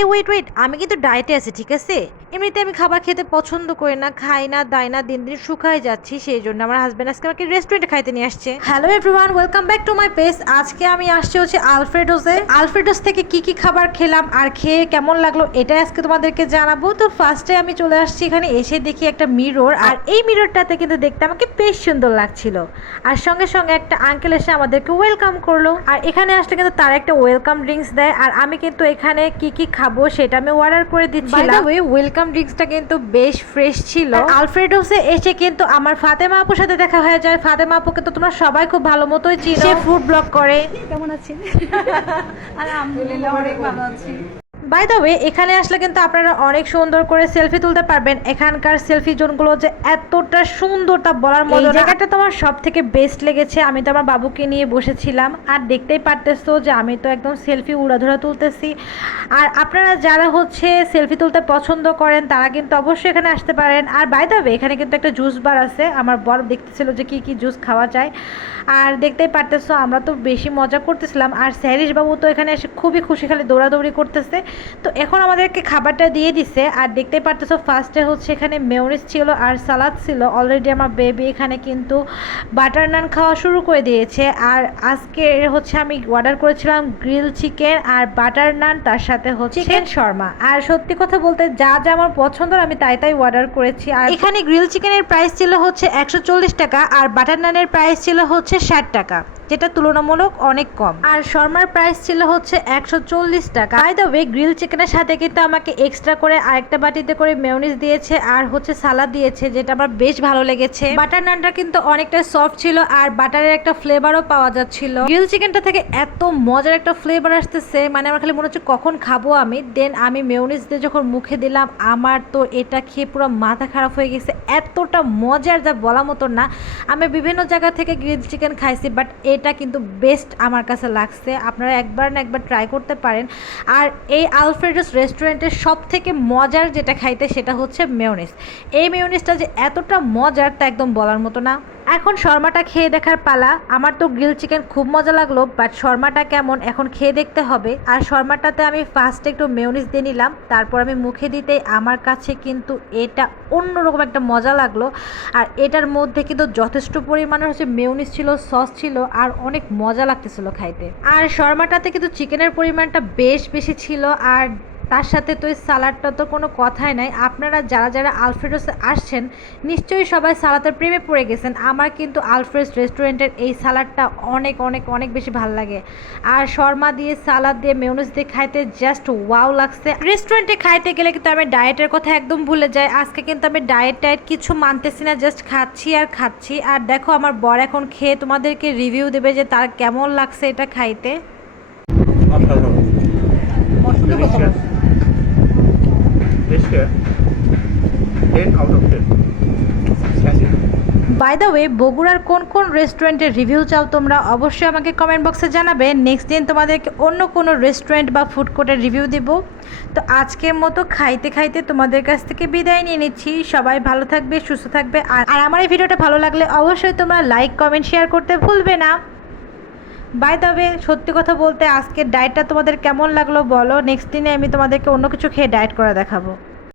এই wait wait, আমি কিন্তু ডায়েটে আছি, ঠিক আছে? এমনিতে আমি খাবার খেতে পছন্দ করি না, খাই না, দাই না, দিন দিন শুকায় যাচ্ছি। সেই জন্য আমার হাজব্যান্ড আজকে আমাকে রেস্টুরেন্টে খাইতে নিয়ে আসছে। Hello everyone, welcome back to my page. আজকে আমি আসছি হচ্ছে আলফ্রেডোসে। আলফ্রেডোস থেকে কি কি খাবার খেলাম আর খেয়ে কেমন লাগলো এটাই আজকে তোমাদেরকে জানাবো। তো ফার্স্টে আমি চলে আসছি এখানে, এসে দেখি একটা মিরর, আর এই মিররটাতে কিন্তু দেখতে আমাকে বেশ সুন্দর লাগছিল। আর সঙ্গে সঙ্গে একটা আঙ্কেল এসে আমাদেরকে ওয়েলকাম করলো। আর এখানে আসলে কিন্তু তার একটা ওয়েলকাম ড্রিঙ্কস দেয়। আর আমি কিন্তু এখানে কি কি খাবো সেটা আমি অর্ডার করে দিচ্ছিলাম। ওয়েলকাম ড্রিঙ্কসটা কিন্তু বেশ ফ্রেশ ছিল। আলফ্রেডোসে এসে কিন্তু আমার ফাতেমা আপুর সাথে দেখা হয়ে যায়। ফাতেমা আপুকে তো তোমরা সবাই খুব ভালো মতোই চিনো, সে ফুড ব্লগ করে। কেমন আছেন? আলহামদুলিল্লাহ অনেক ভালো আছি। বাই দ্য ওয়ে, এখানে আসলে কিন্তু আপনারা অনেক সুন্দর করে সেলফি তুলতে পারবেন। এখানকার সেলফি জোনগুলো যে এতটা সুন্দর তা বলার মতো না। জায়গাটা তো আমার সব থেকে বেস্ট লেগেছে। আমি তো আমার বাবুকে নিয়ে বসেছিলাম, আর দেখতেই পারতেছো যে আমি তো একদম সেলফি উড়াধুরা তুলতেছি। আর আপনারা যারা হচ্ছে সেলফি তুলতে পছন্দ করেন তারা কিন্তু অবশ্যই এখানে আসতে পারেন। আর বাই দ্য ওয়ে, এখানে কিন্তু একটা জুস বার আছে। আমার বর দেখতেছিল যে কি কি জুস খাওয়া যায়। আর দেখতেই পারতেছো আমরা তো বেশি মজা করতেছিলাম। আর স্যারিশ বাবু তো এখানে এসে খুবই খুশি, খালি দৌড়াদৌড়ি করতেছে। তো এখন আমাদেরকে খাবারটা দিয়ে দিছে। আর দেখতেই পারতেছো ফার্স্টে হচ্ছে এখানে মেয়োনিজ ছিল আর সালাদ ছিল। অলরেডি আমার বেবি এখানে কিন্তু বাটার নান খাওয়া শুরু করে দিয়েছে। আর আজকে হচ্ছে আমি অর্ডার করেছিলাম গ্রিল চিকেন আর বাটার নান, তার সাথে হচ্ছে চিকেন শর্মা। আর সত্যি কথা বলতে যা যা আমার পছন্দ আমি তাই তাই অর্ডার করেছি। আর এখানে গ্রিল চিকেনের প্রাইস ছিল হচ্ছে 140 টাকা, আর বাটার নানের প্রাইস ছিল হচ্ছে 60 টাকা, যেটা তুলনামূলক অনেক কম। আর শর্মার প্রাইস ছিল হচ্ছে 140 টাকা। বাই দ্য ওয়ে, গ্রিল চিকেনের সাথে কিন্তু আমাকে এক্সট্রা করে আরেকটা বাটিতে করে মেয়োনিজ দিয়েছে আর হচ্ছে সালাদ দিয়েছে, যেটা আমার বেশ ভালো লেগেছে। বাটার নানটা কিন্তু অনেকটা সফট ছিল আর বাটারের একটা ফ্লেভারও পাওয়া যাচ্ছিল। গ্রিল চিকেনটা থেকে এত মজার একটা ফ্লেভার আসতেছে, মানে আমার খালি মনে হচ্ছে কখন খাবো আমি। দেন আমি মেয়োনিজ দিয়ে যখন মুখে দিলাম, আমার তো এটা খেয়ে পুরো মাথা খারাপ হয়ে গেছে। এতটা মজার যা বলা মতো না। আমি বিভিন্ন জায়গা থেকে গ্রিল চিকেন খাইছি, বাট এটা কিন্তু বেস্ট আমার কাছে লাগছে। আপনারা একবার না একবার ট্রাই করতে পারেন। আর এই আলফ্রেডোস রেস্টুরেন্টের সব থেকে মজার যেটা খাইতে সেটা হচ্ছে মেয়োনিজ। এই মেয়োনিজটা যে এতটা মজার তা একদম বলার মতো না। এখন শর্মাটা খেয়ে দেখার পালা। আমার তো গ্রিল চিকেন খুব মজা লাগলো, বাট শর্মাটা কেমন এখন খেয়ে দেখতে হবে। আর শর্মাটাতে আমি ফার্স্টে একটু মেয়োনিজ দিয়ে নিলাম, তারপর আমি মুখে দিতেই আমার কাছে কিন্তু এটা অন্যরকম একটা মজা লাগলো। আর এটার মধ্যে কিন্তু যথেষ্ট পরিমাণের হচ্ছে মেয়োনিজ ছিল, সস ছিল, আর অনেক মজা লাগতেছিল খাইতে। আর শর্মাটাতে কিন্তু চিকেনের পরিমাণটা বেশ বেশি ছিল। আর তার সাথে তো এই সালাডটা তো কোনো কথাই নাই। আপনারা যারা যারা আলফ্রেডোসে আসছেন নিশ্চয়ই সবাই সালাদের প্রেমে পড়ে গেছেন। আমার কিন্তু আলফ্রেড রেস্টুরেন্টের এই সালাডটা অনেক অনেক অনেক বেশি ভালো লাগে। আর শর্মা দিয়ে, সালাদ দিয়ে, মেয়োনিজ দিয়ে খাইতে জাস্ট ওয়াও লাগছে। রেস্টুরেন্টে খাইতে গেলে কিন্তু আমি ডায়েটের কথা একদম ভুলে যাই। আজকে কিন্তু আমি ডায়েট কিছু মানতেছি না, জাস্ট খাচ্ছি আর খাচ্ছি। আর দেখো আমার বর এখন খেয়ে তোমাদেরকে রিভিউ দেবে যে তার কেমন লাগছে এটা খাইতে। বাই দ্য ওয়ে, বগুড়ার কোন কোন রেস্টুরেন্টের রিভিউ চাও তোমরা অবশ্যই আমাকে কমেন্ট বক্সে জানাবে। নেক্সট দিন তোমাদেরকে অন্য কোনো রেস্টুরেন্ট বা ফুড কোর্টের রিভিউ দেব। তো আজকের মতো খাইতে খাইতে তোমাদের কাছ থেকে বিদায় নিয়ে নিচ্ছি। সবাই ভালো থাকবে, সুস্থ থাকবে। আর আমার এই ভিডিওটা ভালো লাগলে অবশ্যই তোমরা লাইক, কমেন্ট, শেয়ার করতে ভুলবে না। বাই দ্য ওয়ে, সত্যি কথা বলতে আজকের ডায়েটটা তোমাদের কেমন লাগলো বলো। নেক্সট দিনে আমি তোমাদেরকে অন্য কিছু খেয়ে ডায়েট করে দেখাবো।